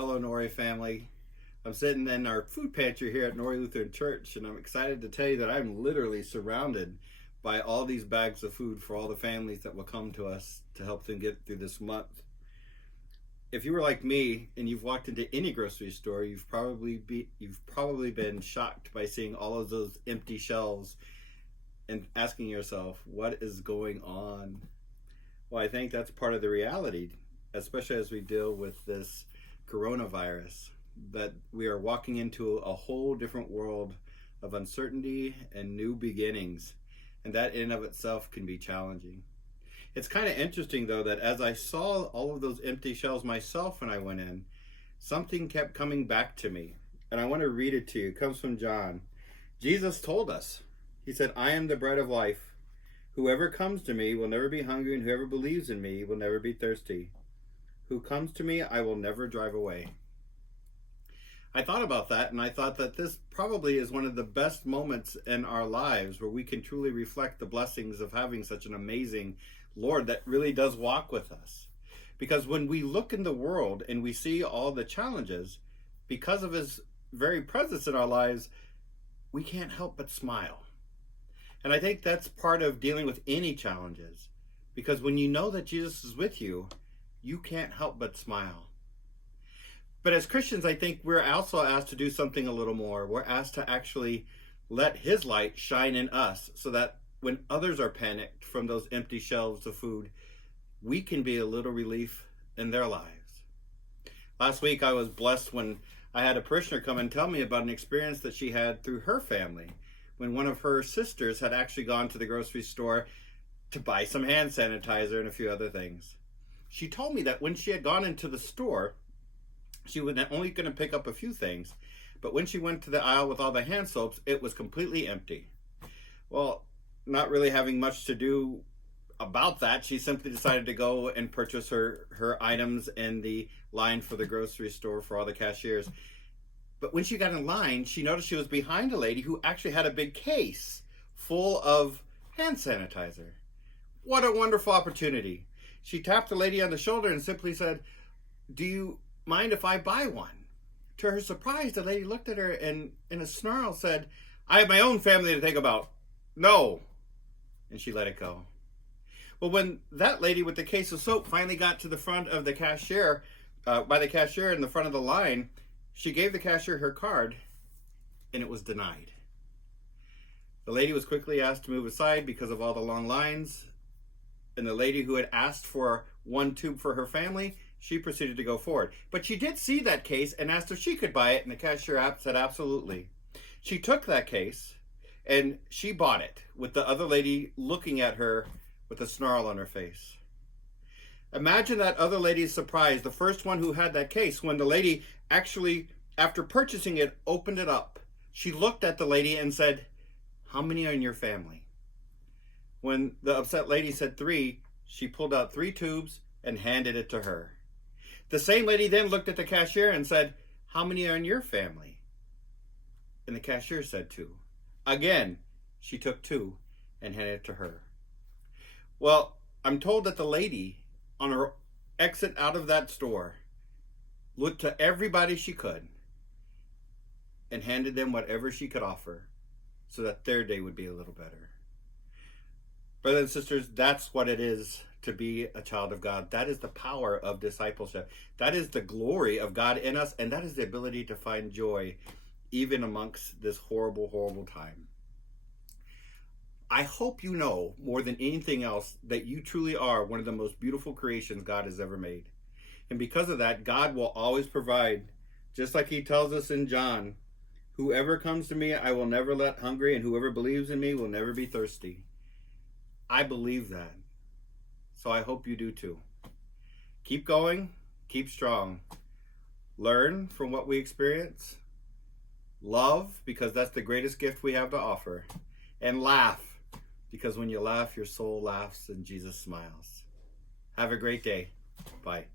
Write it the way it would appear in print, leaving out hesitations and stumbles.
Hello, Nori family. I'm sitting in our food pantry here at Nori Lutheran Church, and I'm excited to tell you that I'm literally surrounded by all these bags of food for all the families that will come to us to help them get through this month. If you were like me and you've walked into any grocery store, you've probably been shocked by seeing all of those empty shelves and asking yourself, what is going on? Well, I think that's part of the reality, especially as we deal with this coronavirus, that we are walking into a whole different world of uncertainty and new beginnings, and that in and of itself can be challenging. It's kind of interesting, though, that as I saw all of those empty shelves myself when I went in, something kept coming back to me, and I want to read it to you. It comes from John. Jesus told us, he said, "I am the bread of life. Whoever comes to me will never be hungry, and whoever believes in me will never be thirsty. Who comes to me, I will never drive away." I thought about that, and I thought that this probably is one of the best moments in our lives where we can truly reflect the blessings of having such an amazing Lord that really does walk with us. Because when we look in the world and we see all the challenges, because of his very presence in our lives, we can't help but smile. And I think that's part of dealing with any challenges. Because when you know that Jesus is with you, you can't help but smile. But as Christians, I think we're also asked to do something a little more. We're asked to actually let his light shine in us so that when others are panicked from those empty shelves of food, we can be a little relief in their lives. Last week, I was blessed when I had a parishioner come and tell me about an experience that she had through her family when one of her sisters had actually gone to the grocery store to buy some hand sanitizer and a few other things. She told me that when she had gone into the store, she was only going to pick up a few things, but when she went to the aisle with all the hand soaps, it was completely empty. Well, not really having much to do about that, she simply decided to go and purchase her items in the line for the grocery store for all the cashiers. But when she got in line, she noticed she was behind a lady who actually had a big case full of hand sanitizer. What a wonderful opportunity. She tapped the lady on the shoulder and simply said, "Do you mind if I buy one?" To her surprise, the lady looked at her and in a snarl said, "I have my own family to think about. No." And she let it go. Well, when that lady with the case of soap finally got to the front of the cashier, by the cashier in the front of the line, she gave the cashier her card, and it was denied. The lady was quickly asked to move aside because of all the long lines, and the lady who had asked for one tube for her family, she proceeded to go forward. But she did see that case and asked if she could buy it, and the cashier said absolutely. She took that case, and she bought it, with the other lady looking at her with a snarl on her face. Imagine that other lady's surprise, the first one who had that case, when the lady actually, after purchasing it, opened it up. She looked at the lady and said, "How many are in your family?" When the upset lady said 3, she pulled out 3 tubes and handed it to her. The same lady then looked at the cashier and said, "How many are in your family?" And the cashier said 2. Again, she took 2 and handed it to her. Well, I'm told that the lady, on her exit out of that store, looked to everybody she could and handed them whatever she could offer so that their day would be a little better. Brothers and sisters, that's what it is to be a child of God. That is the power of discipleship. That is the glory of God in us, and that is the ability to find joy even amongst this horrible, horrible time. I hope you know more than anything else that you truly are one of the most beautiful creations God has ever made. And because of that, God will always provide, just like he tells us in John, "Whoever comes to me, I will never let hungry, and whoever believes in me will never be thirsty." I believe that. So I hope you do too. Keep going, keep strong. Learn from what we experience. Love, because that's the greatest gift we have to offer. And laugh, because when you laugh, your soul laughs and Jesus smiles. Have a great day. Bye.